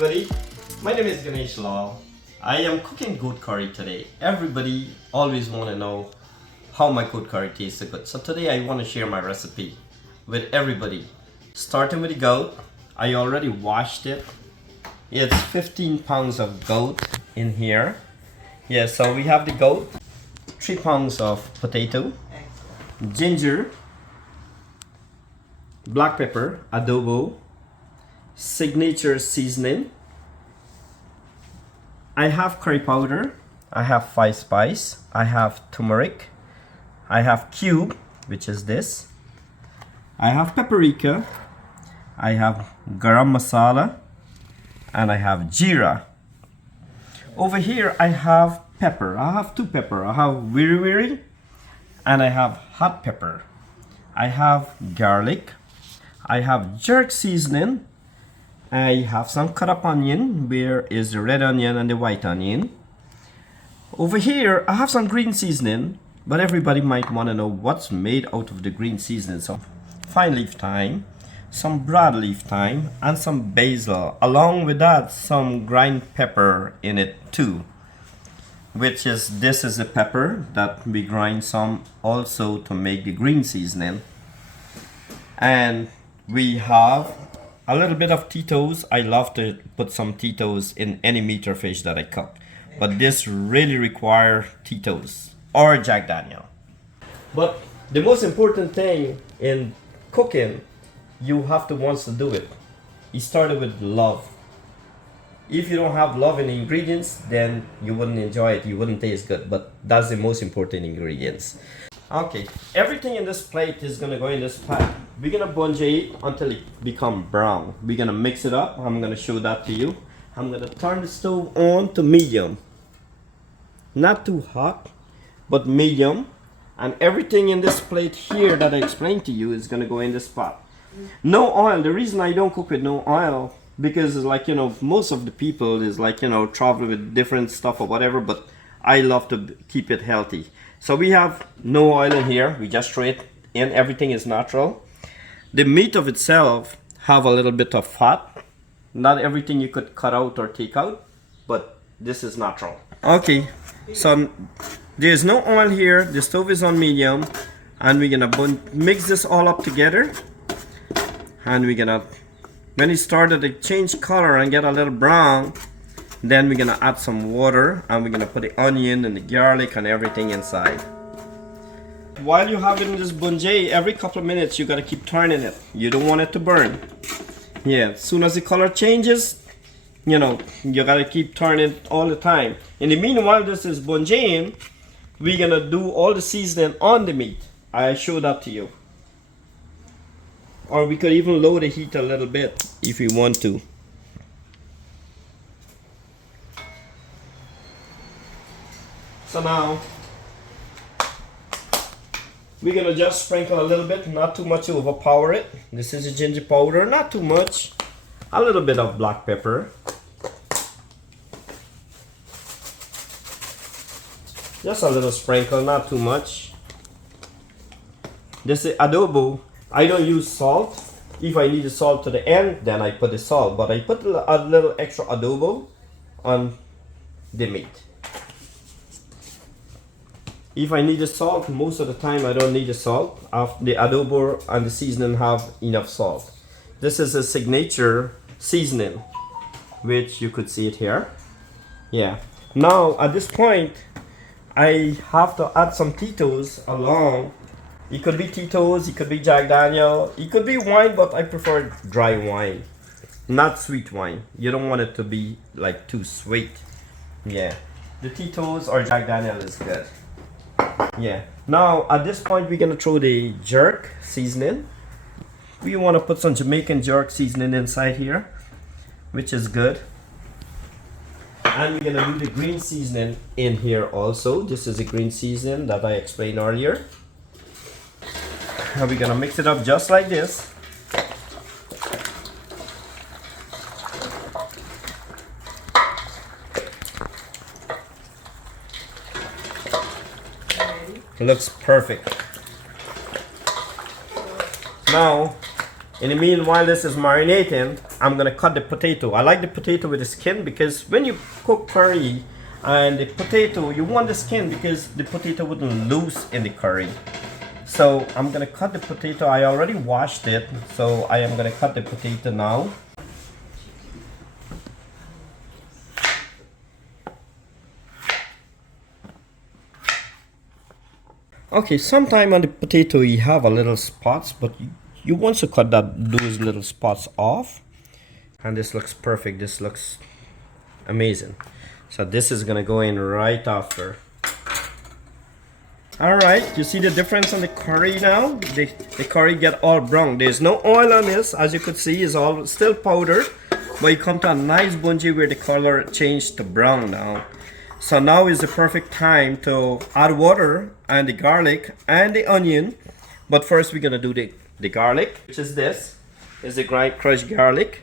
everybody, my name is Ganesh Lall. I am cooking goat curry today. Everybody always want to know how my goat curry tastes so good. So today I want to share my recipe with everybody. Starting with the goat, I already washed it. It's 15 pounds of goat in here. Yeah, so we have the goat, 3 pounds of potato, ginger, black pepper, adobo, signature seasoning. I have curry powder, I have 5 spice, I have turmeric, I have cube, which is this, I have paprika, I have garam masala, and I have jeera. Over here I have pepper. I have 2 pepper. I have wiri wiri and I have hot pepper. I have garlic, I have jerk seasoning, I have some cut up onion. Where is the red onion and the white onion? Over here I have some green seasoning, but everybody might want to know what's made out of the green seasoning. So fine leaf thyme, some broadleaf thyme, and some basil. Along with that, some ground pepper in it too, which is, this is a pepper that we grind some also to make the green seasoning. And we have a little bit of Tito's. I love to put some Tito's in any meat or fish that I cook, but this really requires Tito's or Jack Daniel. But the most important thing in cooking, you have to want to do it. It started with love. If you don't have love in the ingredients, then you wouldn't enjoy it, you wouldn't taste good, but that's the most important ingredients. Okay, everything in this plate is gonna go in this pot. We're gonna bungee it until it become brown. We're gonna mix it up. I'm gonna show that to you. I'm gonna turn the stove on to medium. Not too hot, but medium. And everything in this plate here that I explained to you is gonna go in this pot. No oil. The reason I don't cook with no oil, because it's like, you know, most of the people is like, you know, travel with different stuff or whatever, but I love to keep it healthy. So we have no oil in here. We just throw it in. Everything is natural. The meat of itself have a little bit of fat. Not everything you could cut out or take out, but this is natural. Okay, so there's no oil here. The stove is on medium, and we're gonna mix this all up together. And we're gonna, when it started to change color and get a little brown, then we're gonna add some water, and we're gonna put the onion and the garlic and everything inside. While you have it in this bungee, every couple of minutes you gotta keep turning it. You don't want it to burn. Yeah, as soon as the color changes, you know, you gotta keep turning it all the time. In the meanwhile, this is bungeeing, we're gonna do all the seasoning on the meat. I show that to you. Or we could even lower the heat a little bit if you want to. So now we're gonna just sprinkle a little bit, not too much to overpower it. This is a ginger powder, not too much. A little bit of black pepper. Just a little sprinkle, not too much. This is adobo. I don't use salt. If I need the salt to the end, then I put the salt, but I put a little extra adobo on the meat. If I need the salt, most of the time I don't need the salt. The adobo and the seasoning have enough salt. This is a signature seasoning, which you could see it here. Yeah. Now at this point, I have to add some Tito's along. It could be Tito's, it could be Jack Daniel, it could be wine, but I prefer dry wine, not sweet wine. You don't want it to be like too sweet. Yeah, the Tito's or Jack Daniel is good. Yeah. Now at this point we're gonna throw the jerk seasoning. We want to put some Jamaican jerk seasoning inside here, which is good. And we're gonna do the green seasoning in here also. This is a green seasoning that I explained earlier. And we're gonna mix it up just like this. It looks perfect. Now In the meanwhile this is marinating, I'm gonna cut the potato. I like the potato with the skin because when you cook curry and the potato, you want the skin because the potato wouldn't lose in the curry. So I'm gonna cut the potato. I already washed it, so I am gonna cut the potato now. Okay, sometime on the potato you have a little spots, but you want to cut those little spots off. And this looks perfect. This looks amazing. So this is gonna go in right after. Alright, you see the difference on the curry now? The curry get all brown. There's no oil on this, as you could see, it's all still powdered. But you come to a nice bungee where the color changed to brown now. So now is the perfect time to add water and the garlic and the onion. But first we're gonna do the garlic, which is this. Is the crushed garlic.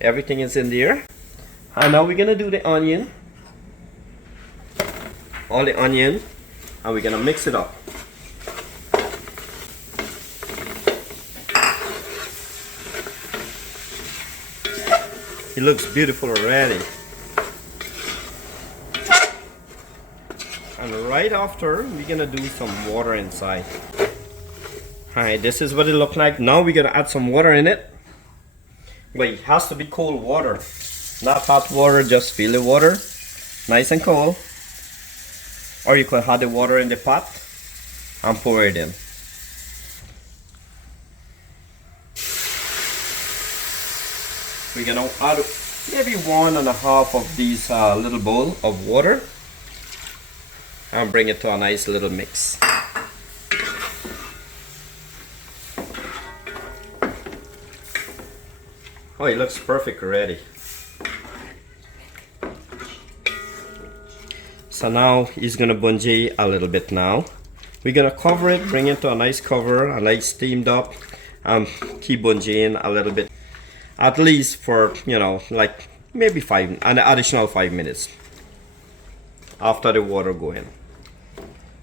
Everything is in there. And now we're gonna do the onion. All the onion. And we're gonna mix it up. It looks beautiful already. And right after, we're gonna do some water inside. Alright, this is what it looks like. Now we're gonna add some water in it. But it has to be cold water. Not hot water, just feel the water. Nice and cold. Or you could have the water in the pot and pour it in. We're gonna add maybe 1.5 of these little bowl of water and bring it to a nice little mix. Oh, it looks perfect already. So now it's gonna bungee a little bit now. We're gonna cover it, bring it to a nice cover, a nice steamed up, and keep bungeeing a little bit. At least for, you know, like maybe an additional 5 minutes after the water go in.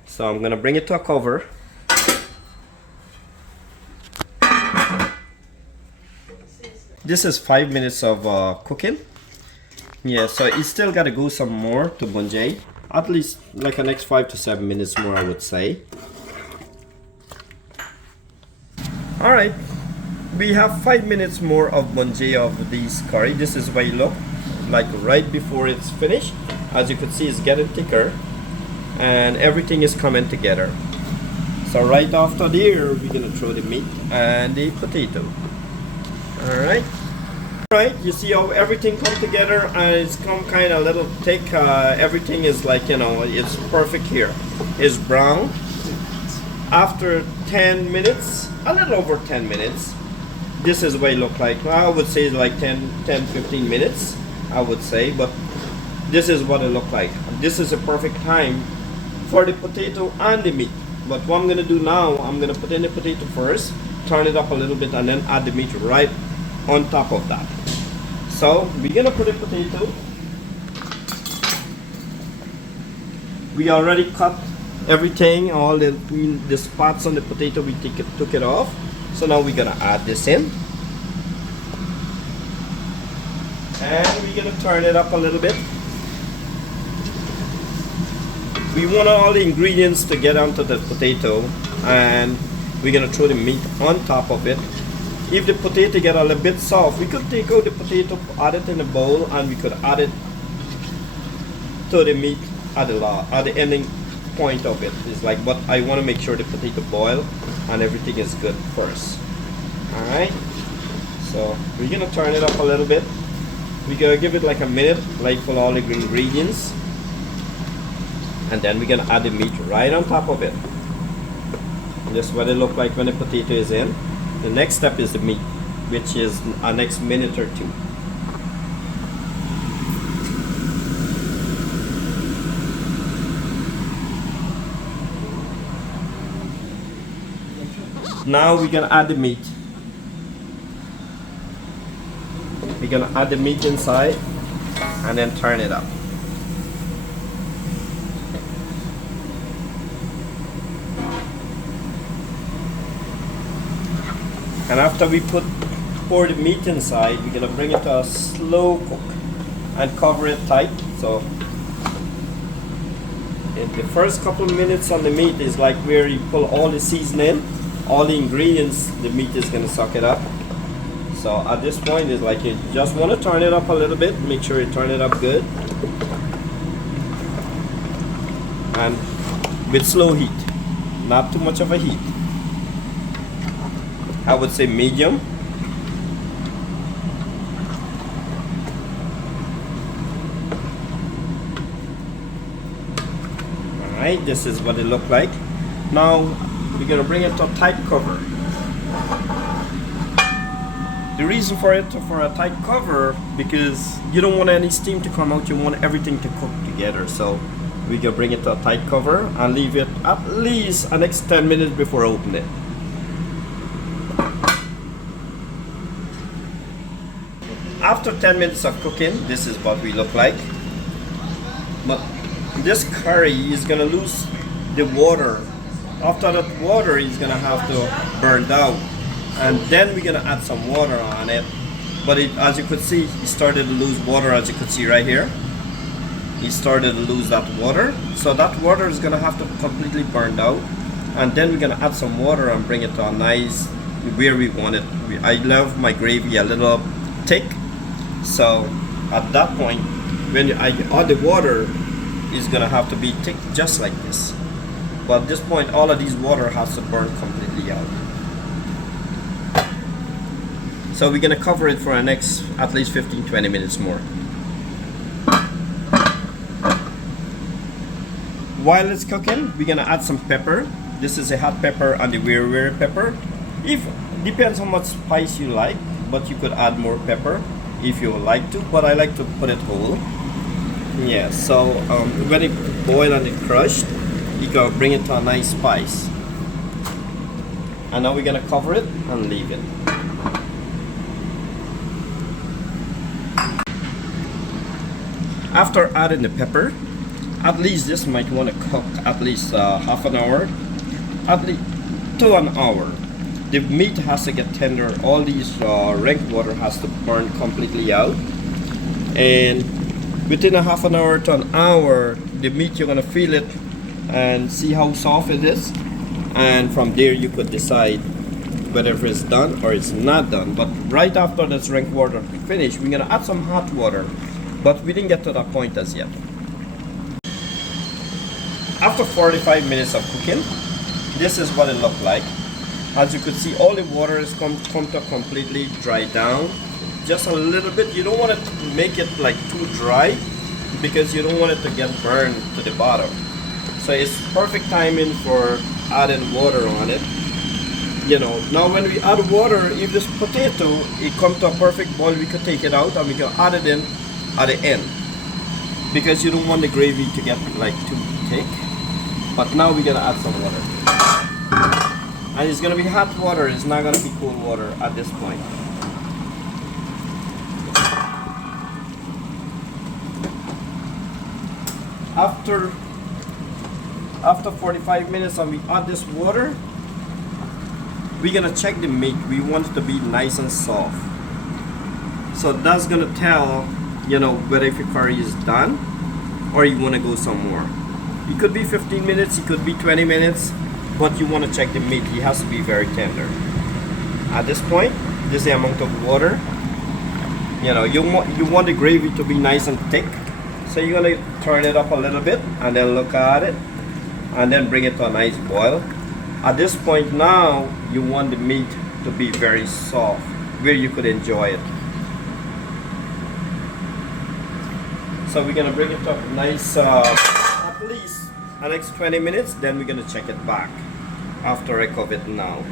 So I'm gonna bring it to a cover. This is 5 minutes of cooking. Yeah, so it's still gotta go some more to bungee. At least like the next 5 to 7 minutes more, I would say. Alright, we have 5 minutes more of bungee of this curry. This is what it look like right before it's finished. As you can see, it's getting thicker and everything is coming together. So right after there, we're gonna throw the meat and the potato. Alright. Right, you see how everything come together and it's come kind of a little thick. Everything is like, you know, it's perfect here. It's brown. After 10 minutes, a little over 10 minutes, this is what it look like. Well, I would say like 10-15 minutes, I would say, but this is what it look like. This is a perfect time for the potato and the meat. But what I'm gonna do now, I'm gonna put in the potato first, turn it up a little bit, and then add the meat right on top of that. So we're gonna put a potato. We already cut everything, all the spots on the potato, we took it off. So now we're gonna add this in. And we're gonna turn it up a little bit. We want all the ingredients to get onto the potato, and we're gonna throw the meat on top of it. If the potato get a little bit soft, we could take out the potato, add it in a bowl, and we could add it to the meat at the ending point of it. It's like, but I want to make sure the potato boil and everything is good first. All right. So we're gonna turn it up a little bit. We're gonna give it like a minute, like for all the ingredients, and then we're gonna add the meat right on top of it. And this is what it look like when the potato is in. The next step is the meat, which is a next minute or two. Now we're gonna add the meat. We're gonna add the meat inside and then turn it up. And after we pour the meat inside, we're gonna bring it to a slow cook and cover it tight. So in the first couple of minutes on the meat is like where you pull all the seasoning, all the ingredients, the meat is gonna suck it up. So at this point it's like you just want to turn it up a little bit, make sure you turn it up good. And with slow heat, not too much of a heat. I would say medium. Alright, this is what it looked like. Now we're gonna bring it to a tight cover. The reason for a tight cover, because you don't want any steam to come out, you want everything to cook together. So we can bring it to a tight cover and leave it at least the next 10 minutes before opening it. After 10 minutes of cooking, this is what we look like. But this curry is gonna lose the water. After that water is gonna have to burn out, and then we're gonna add some water on it. But as you could see, it started to lose water. As you could see right here, it started to lose that water. So that water is gonna have to completely burn out, and then we're gonna add some water and bring it to a nice where we want it. I love my gravy a little thick, so at that point when I add the water, is gonna have to be thick just like this. But at this point, all of these water has to burn completely out. So we're gonna cover it for the next at least 15-20 minutes more. While it's cooking, we're gonna add some pepper. This is a hot pepper and the wiri pepper. Depends how much spice you like, but you could add more pepper if you would like to, but I like to put it whole. Yeah, so when it boil and it crushed, you can bring it to a nice spice. And now we're gonna cover it and leave it. After adding the pepper, at least this might want to cook at least half an hour, at least to an hour. The meat has to get tender. All these rank water has to burn completely out, and within a half an hour to an hour, the meat, you're gonna feel it and see how soft it is, and from there you could decide whether it's done or it's not done. But right after this rank water finished, we're gonna add some hot water, but we didn't get to that point as yet. After 45 minutes of cooking, this is what it looked like. As you could see, all the water is come to completely dry down. Just a little bit. You don't want to make it like too dry, because you don't want it to get burned to the bottom. So it's perfect timing for adding water on it. You know, now when we add water, if this potato it comes to a perfect boil, we could take it out and we can add it in at the end, because you don't want the gravy to get like too thick. But now we're gonna add some water, and it's gonna be hot water. It's not gonna be cold water at this point. After 45 minutes and we add this water, we're gonna check the meat. We want it to be nice and soft. So that's gonna tell, you know, whether if your curry is done or you wanna go some more. It could be 15 minutes, it could be 20 minutes, but you wanna check the meat. It has to be very tender. At this point, this is the amount of water. You know, you want the gravy to be nice and thick. So you're gonna turn it up a little bit and then look at it and then bring it to a nice boil. At this point now, you want the meat to be very soft, where you could enjoy it. So we're gonna bring it up nice, at least the next 20 minutes, then we're gonna check it back after I cover it now.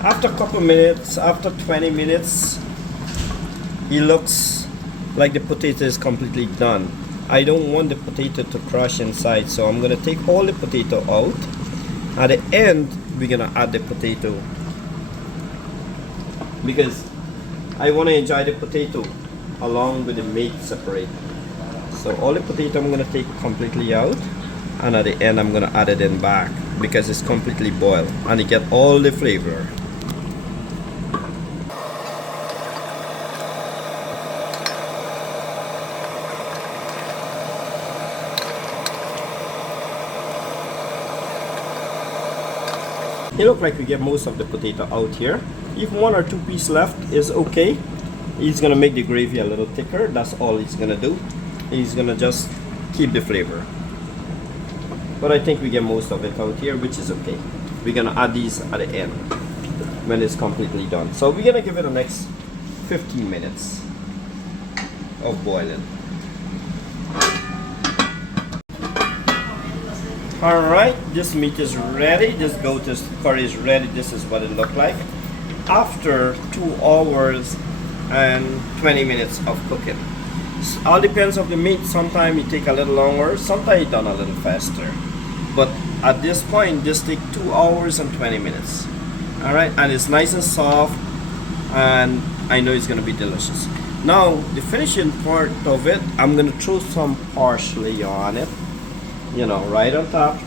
After a couple minutes, after 20 minutes, it looks like the potato is completely done. I don't want the potato to crush inside, so I'm gonna take all the potato out. At the end, we're gonna add the potato, because I want to enjoy the potato along with the meat separate. So all the potato I'm gonna take completely out, and at the end I'm gonna add it in back because it's completely boiled and you get all the flavor. It looks like we get most of the potato out here. If 1 or 2 pieces left is okay. He's gonna make the gravy a little thicker. That's all he's gonna do. He's gonna just keep the flavor. But I think we get most of it out here, which is okay. We're gonna add these at the end when it's completely done. So we're gonna give it the next 15 minutes of boiling. Alright, this meat is ready. This goat's curry is ready. This is what it looked like after 2 hours and 20 minutes of cooking. It all depends on the meat. Sometimes it take a little longer, sometimes it done a little faster. But at this point, this take 2 hours and 20 minutes. Alright, and it's nice and soft, and I know it's gonna be delicious. Now, the finishing part of it, I'm gonna throw some parsley on it. You know, right on top,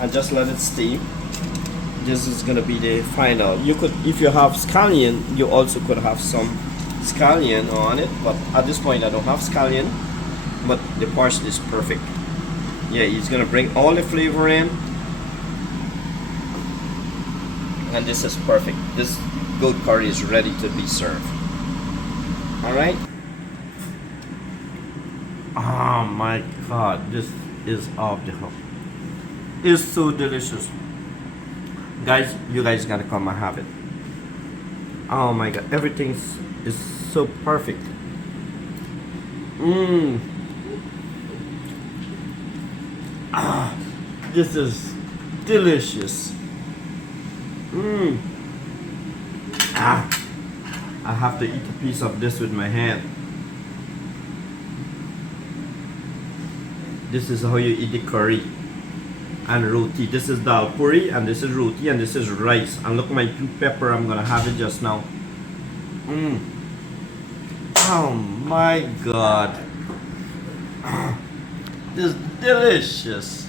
and just let it steam. This is gonna be the final. You could, if you have scallion, you also could have some scallion on it, but at this point I don't have scallion, but the parsley is perfect. Yeah, it's gonna bring all the flavor in, and this is perfect. This goat curry is ready to be served. All right. Oh my God, this is off the hook. It's so delicious. Guys, you guys gotta come and have it. Oh my God, everything is so perfect. This is delicious. I have to eat a piece of this with my hand. This is how you eat the curry and roti. This is dal puri, and this is roti, and this is rice. And look, my blue pepper, I'm gonna have it just now. Oh my God. This is delicious.